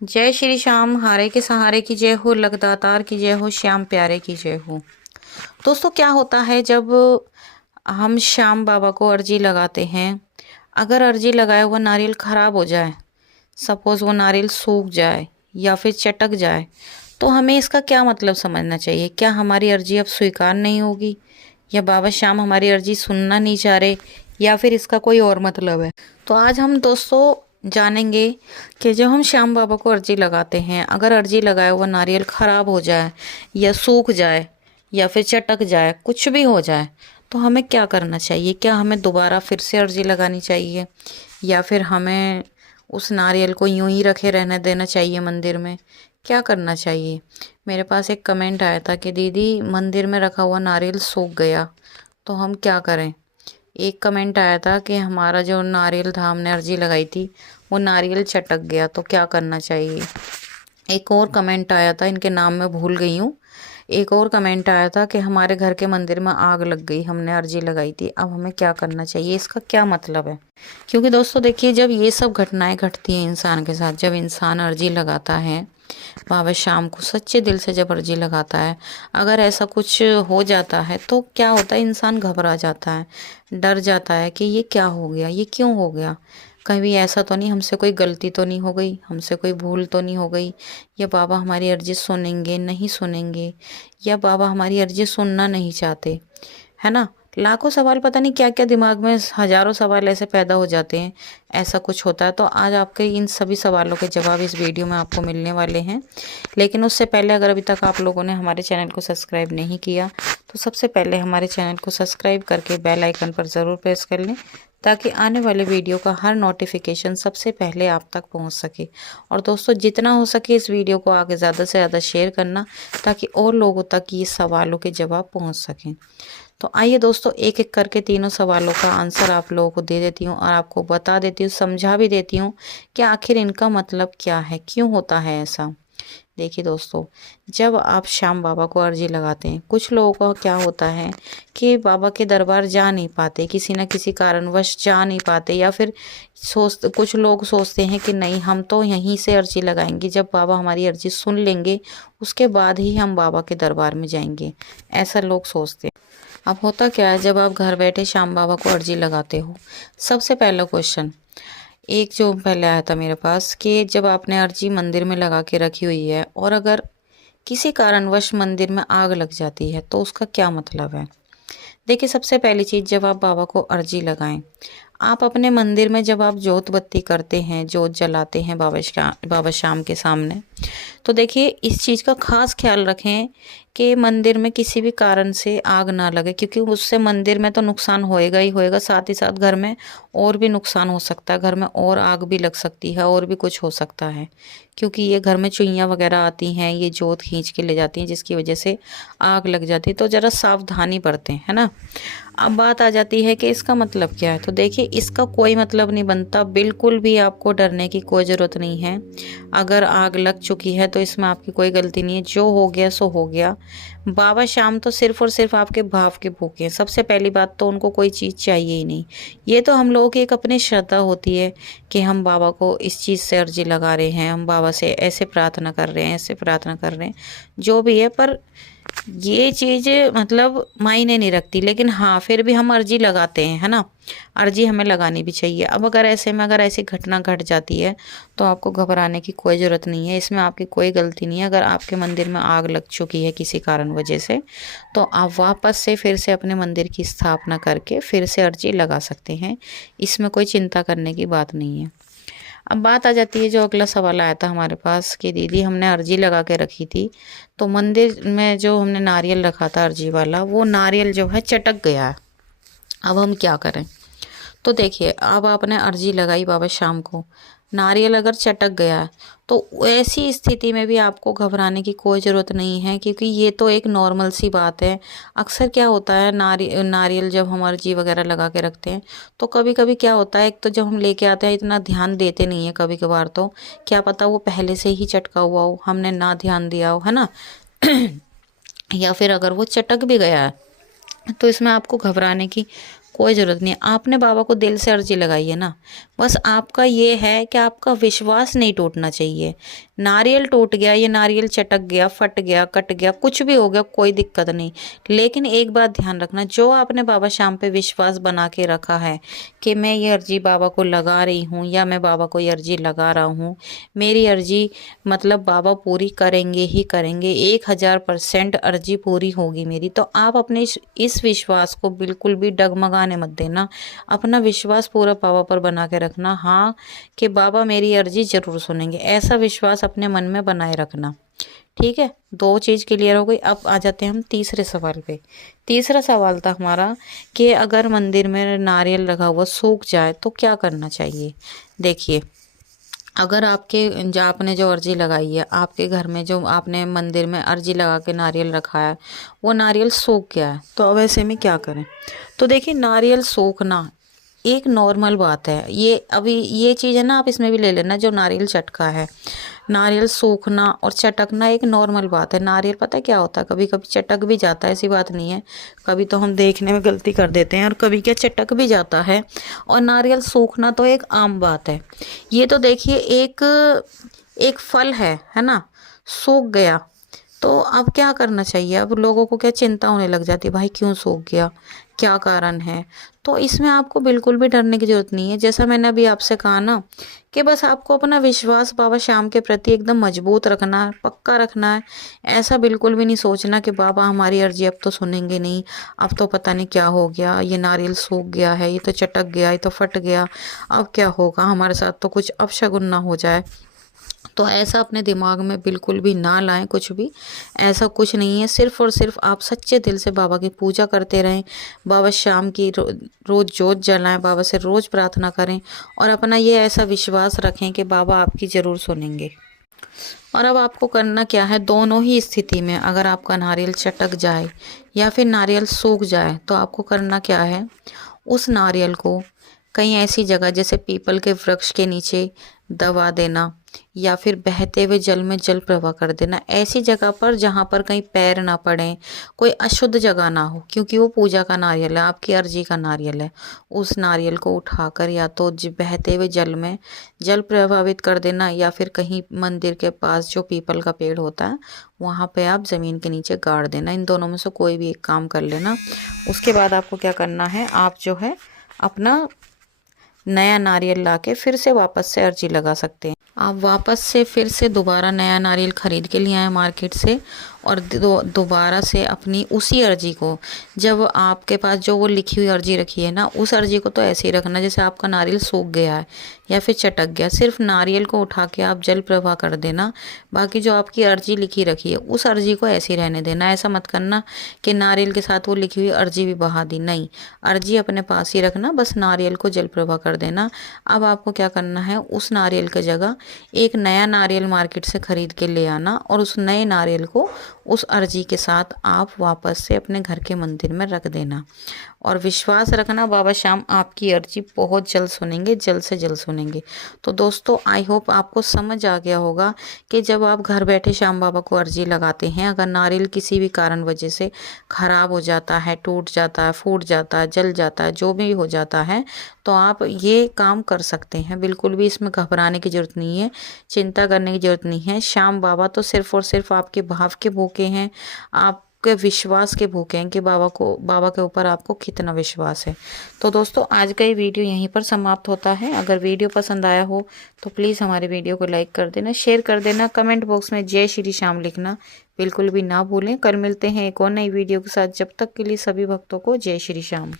जय श्री श्याम, हारे के सहारे की जय हो, लगदातार की जय हो, श्याम प्यारे की जय हो। दोस्तों, क्या होता है जब हम श्याम बाबा को अर्जी लगाते हैं। अगर अर्जी लगाया हुआ नारियल खराब हो जाए, सपोज वो नारियल सूख जाए या फिर चटक जाए, तो हमें इसका क्या मतलब समझना चाहिए। क्या हमारी अर्जी अब स्वीकार नहीं होगी, या बाबा श्याम हमारी अर्जी सुनना नहीं चाह रहे, या फिर इसका कोई और मतलब है। तो आज हम दोस्तों जानेंगे कि जब हम श्याम बाबा को अर्जी लगाते हैं, अगर अर्जी लगाया हुआ नारियल ख़राब हो जाए या सूख जाए या फिर चटक जाए, कुछ भी हो जाए, तो हमें क्या करना चाहिए। क्या हमें दोबारा फिर से अर्जी लगानी चाहिए, या फिर हमें उस नारियल को यूं ही रखे रहने देना चाहिए मंदिर में। क्या करना चाहिए। मेरे पास एक कमेंट आया था कि दीदी मंदिर में रखा हुआ नारियल सूख गया तो हम क्या करें। एक कमेंट आया था कि हमारा जो नारियल था, हमने अर्जी लगाई थी, वो नारियल चटक गया तो क्या करना चाहिए। एक और कमेंट आया था, इनके नाम मैं भूल गई हूँ। एक और कमेंट आया था कि हमारे घर के मंदिर में आग लग गई, हमने अर्जी लगाई थी, अब हमें क्या करना चाहिए, इसका क्या मतलब है। क्योंकि दोस्तों देखिए, जब ये सब घटनाएं घटती हैं इंसान के साथ, जब इंसान अर्जी लगाता है बाबा शाम को, सच्चे दिल से जब अर्जी लगाता है, अगर ऐसा कुछ हो जाता है तो क्या होता है, इंसान घबरा जाता है, डर जाता है कि ये क्या हो गया, ये क्यों हो गया, कहीं ऐसा तो नहीं, हमसे कोई गलती तो नहीं हो गई, हमसे कोई भूल तो नहीं हो गई, या बाबा हमारी अर्जी सुनेंगे नहीं सुनेंगे, या बाबा हमारी अर्जी सुनना नहीं चाहते, है ना। लाखों सवाल, पता नहीं क्या क्या दिमाग में, हजारों सवाल ऐसे पैदा हो जाते हैं। ऐसा कुछ होता है तो आज आपके इन सभी सवालों के जवाब इस वीडियो में आपको मिलने वाले हैं। लेकिन उससे पहले, अगर अभी तक आप लोगों ने हमारे चैनल को सब्सक्राइब नहीं किया, तो सबसे पहले हमारे चैनल को सब्सक्राइब करके बेल आइकन पर ज़रूर प्रेस कर लें, ताकि आने वाले वीडियो का हर नोटिफिकेशन सबसे पहले आप तक पहुंच सके। और दोस्तों, जितना हो सके इस वीडियो को आगे ज़्यादा से ज़्यादा शेयर करना, ताकि और लोगों तक ये सवालों के जवाब पहुंच सकें। तो आइए दोस्तों, एक एक करके तीनों सवालों का आंसर आप लोगों को दे देती हूँ और आपको बता देती हूँ, समझा भी देती हूँ कि आखिर इनका मतलब क्या है, क्यों होता है ऐसा। देखिए दोस्तों, जब आप श्याम बाबा को अर्जी लगाते हैं, कुछ लोगों का क्या होता है कि बाबा के दरबार जा नहीं पाते, किसी न किसी कारणवश जा नहीं पाते, या फिर कुछ लोग सोचते हैं कि नहीं, हम तो यहीं से अर्जी लगाएंगे, जब बाबा हमारी अर्जी सुन लेंगे उसके बाद ही हम बाबा के दरबार में जाएंगे, ऐसा लोग सोचते हैं। अब होता क्या है, जब आप घर बैठे श्याम बाबा को अर्जी लगाते हो, सबसे पहला क्वेश्चन एक जो पहले आया था मेरे पास, कि जब आपने अर्जी मंदिर में लगा के रखी हुई है और अगर किसी कारणवश मंदिर में आग लग जाती है तो उसका क्या मतलब है। देखिए, सबसे पहली चीज़, जब आप बाबा को अर्जी लगाएं, आप अपने मंदिर में जब आप जोत बत्ती करते हैं, जोत जलाते हैं बाबा शाम के सामने, तो देखिए इस चीज़ का खास ख्याल रखें कि मंदिर में किसी भी कारण से आग ना लगे, क्योंकि उससे मंदिर में तो नुकसान होएगा ही होएगा, साथ ही साथ घर में और भी नुकसान हो सकता है, घर में और आग भी लग सकती है, और भी कुछ हो सकता है, क्योंकि ये घर में चुईयाँ वगैरह आती हैं, ये जोत खींच के ले जाती हैं, जिसकी वजह से आग लग जाती है। तो ज़रा सावधानी बरतें, है ना। अब बात आ जाती है कि इसका मतलब क्या है। तो देखिए, इसका कोई मतलब नहीं बनता, बिल्कुल भी आपको डरने की कोई ज़रूरत नहीं है। अगर आग लग चुकी है तो इसमें आपकी कोई गलती नहीं है, जो हो गया सो हो गया। बाबा शाम तो सिर्फ और सिर्फ आपके भाव के भूखे हैं। सबसे पहली बात तो उनको कोई चीज़ चाहिए ही नहीं। ये तो हम लोगों की एक अपनी श्रद्धा होती है कि हम बाबा को इस चीज़ से अर्जी लगा रहे हैं, हम बाबा से ऐसे प्रार्थना कर रहे हैं, ऐसे प्रार्थना कर रहे हैं, जो भी है। पर ये चीज़ मतलब मायने नहीं रखती, लेकिन हाँ, फिर भी हम अर्जी लगाते हैं, है ना। अर्जी हमें लगानी भी चाहिए। अब अगर ऐसे में अगर ऐसी घटना घट जाती है तो आपको घबराने की कोई ज़रूरत नहीं है, इसमें आपकी कोई गलती नहीं है। अगर आपके मंदिर में आग लग चुकी है किसी कारण वजह से, तो आप वापस से फिर से अपने मंदिर की स्थापना करके फिर से अर्जी लगा सकते हैं, इसमें कोई चिंता करने की बात नहीं है। अब बात आ जाती है, जो अगला सवाल आया था हमारे पास कि दीदी हमने अर्जी लगा के रखी थी, तो मंदिर में जो हमने नारियल रखा था अर्जी वाला, वो नारियल जो है चटक गया है, अब हम क्या करें। तो देखिए, अब आपने अर्जी लगाई बाबा शाम को, नारियल अगर चटक गया है, तो ऐसी स्थिति में भी आपको घबराने की कोई ज़रूरत नहीं है, क्योंकि ये तो एक नॉर्मल सी बात है। अक्सर क्या होता है, नारियल जब हम अर्जी वगैरह लगा के रखते हैं, तो कभी कभी क्या होता है, एक तो जब हम लेके आते हैं इतना ध्यान देते नहीं है, कभी कभार तो क्या पता वो पहले से ही चटका हुआ हो, हमने ना ध्यान दिया हो, है ना। या फिर अगर वो चटक भी गया है, तो इसमें आपको घबराने की कोई ज़रूरत नहीं है। आपने बाबा को दिल से अर्जी लगाई है ना, बस आपका ये है कि आपका विश्वास नहीं टूटना चाहिए। नारियल टूट गया, ये नारियल चटक गया, फट गया, कट गया, कुछ भी हो गया, कोई दिक्कत नहीं। लेकिन एक बात ध्यान रखना, जो आपने बाबा श्याम पे विश्वास बना के रखा है कि मैं ये अर्जी बाबा को लगा रही हूँ या मैं बाबा को ये अर्जी लगा रहा हूँ, मेरी अर्जी मतलब बाबा पूरी करेंगे ही करेंगे, 1000% अर्जी पूरी होगी मेरी। तो आप अपने इस विश्वास को बिल्कुल भी डगमगाने मत देना। अपना विश्वास पूरा बाबा पर बना के रखना, हाँ कि बाबा मेरी अर्जी ज़रूर सुनेंगे, ऐसा विश्वास अपने मन में बनाए रखना। ठीक है, 2 चीज़ क्लियर हो गई। अब आ जाते हैं हम तीसरे सवाल पे। तीसरा सवाल था हमारा कि अगर मंदिर में नारियल लगा हुआ सूख जाए तो क्या करना चाहिए। देखिए, अगर आपने जो अर्जी लगाई है, आपके घर में जो आपने मंदिर में अर्जी लगा के नारियल रखा है, वो नारियल सूख गया है, तो अब ऐसे में क्या करें। तो देखिए, नारियल सूखना एक नॉर्मल बात है। ये चीज़ है ना, आप इसमें भी ले लेना, जो नारियल चटका है, नारियल सूखना और चटकना एक नॉर्मल बात है। नारियल पता है क्या होता है, कभी कभी चटक भी जाता है, ऐसी बात नहीं है। कभी तो हम देखने में गलती कर देते हैं और कभी क्या चटक भी जाता है। और नारियल सूखना तो एक आम बात है। ये तो देखिए एक फल है ना, सूख गया तो अब क्या करना चाहिए। अब लोगों को क्या चिंता होने लग जाती है, भाई क्यों सूख गया, क्या कारण है। तो इसमें आपको बिल्कुल भी डरने की ज़रूरत नहीं है। जैसा मैंने अभी आपसे कहा ना कि बस आपको अपना विश्वास बाबा श्याम के प्रति एकदम मजबूत रखना है, पक्का रखना है। ऐसा बिल्कुल भी नहीं सोचना कि बाबा हमारी अर्जी अब तो सुनेंगे नहीं, अब तो पता नहीं क्या हो गया, ये नारियल सूख गया है, ये तो चटक गया, ये तो फट गया, अब क्या होगा हमारे साथ, तो कुछ अपशगुन ना हो जाए। तो ऐसा अपने दिमाग में बिल्कुल भी ना लाएं कुछ भी, ऐसा कुछ नहीं है। सिर्फ़ और सिर्फ आप सच्चे दिल से बाबा की पूजा करते रहें, बाबा श्याम की रोज़ जोत जलाएं, बाबा से रोज़ प्रार्थना करें और अपना ये ऐसा विश्वास रखें कि बाबा आपकी ज़रूर सुनेंगे। और अब आपको करना क्या है, दोनों ही स्थिति में अगर आपका नारियल चटक जाए या फिर नारियल सूख जाए तो आपको करना क्या है, उस नारियल को कहीं ऐसी जगह जैसे पीपल के वृक्ष के नीचे दबा देना या फिर बहते हुए जल में जल प्रवाह कर देना, ऐसी जगह पर जहाँ पर कहीं पैर ना पड़े, कोई अशुद्ध जगह ना हो, क्योंकि वो पूजा का नारियल है, आपकी अर्जी का नारियल है। उस नारियल को उठाकर या तो बहते हुए जल में जल प्रभावित कर देना या फिर कहीं मंदिर के पास जो पीपल का पेड़ होता है वहाँ पे आप ज़मीन के नीचे गाड़ देना। इन दोनों में से कोई भी एक काम कर लेना। उसके बाद आपको क्या करना है, आप जो है अपना नया नारियल लाके फिर से वापस से अर्जी लगा सकते हैं। आप वापस से फिर से दोबारा नया नारियल ख़रीद के लिए आए मार्केट से और दोबारा से अपनी उसी अर्जी को, जब आपके पास जो वो लिखी हुई अर्जी रखी है ना, उस अर्जी को तो ऐसे ही रखना जैसे आपका नारियल सूख गया है या फिर चटक गया। सिर्फ नारियल को उठा के आप जल प्रवाह कर देना, बाकी जो आपकी अर्जी लिखी रखी है उस अर्जी को ऐसे ही रहने देना। ऐसा मत करना कि नारियल के साथ वो लिखी हुई अर्जी भी बहा दी, नहीं, अर्जी अपने पास ही रखना, बस नारियल को जल प्रवाह कर देना। अब आपको क्या करना है, उस नारियल की जगह एक नया नारियल मार्केट से ख़रीद के ले आना और उस नए नारियल को उस अर्जी के साथ आप वापस से अपने घर के मंदिर में रख देना और विश्वास रखना बाबा श्याम आपकी अर्जी बहुत जल्द सुनेंगे, जल्द से जल्द सुनेंगे। तो दोस्तों, आई होप आपको समझ आ गया होगा कि जब आप घर बैठे श्याम बाबा को अर्जी लगाते हैं, अगर नारियल किसी भी कारण वजह से ख़राब हो जाता है, टूट जाता है, फूट जाता है, जल जाता है, जो भी हो जाता है, तो आप ये काम कर सकते हैं। बिल्कुल भी इसमें घबराने की ज़रूरत नहीं है, चिंता करने की ज़रूरत नहीं है। श्याम बाबा तो सिर्फ़ और सिर्फ आपके भाव के भूखे हैं, आपके विश्वास के भूखे हैं कि बाबा के ऊपर आपको कितना विश्वास है। तो दोस्तों, आज का ये वीडियो यहीं पर समाप्त होता है। अगर वीडियो पसंद आया हो तो प्लीज़ हमारे वीडियो को लाइक कर देना, शेयर कर देना, कमेंट बॉक्स में जय श्री श्याम लिखना बिल्कुल भी ना भूलें। कल मिलते हैं एक और नई वीडियो के साथ। जब तक के लिए सभी भक्तों को जय श्री श्याम।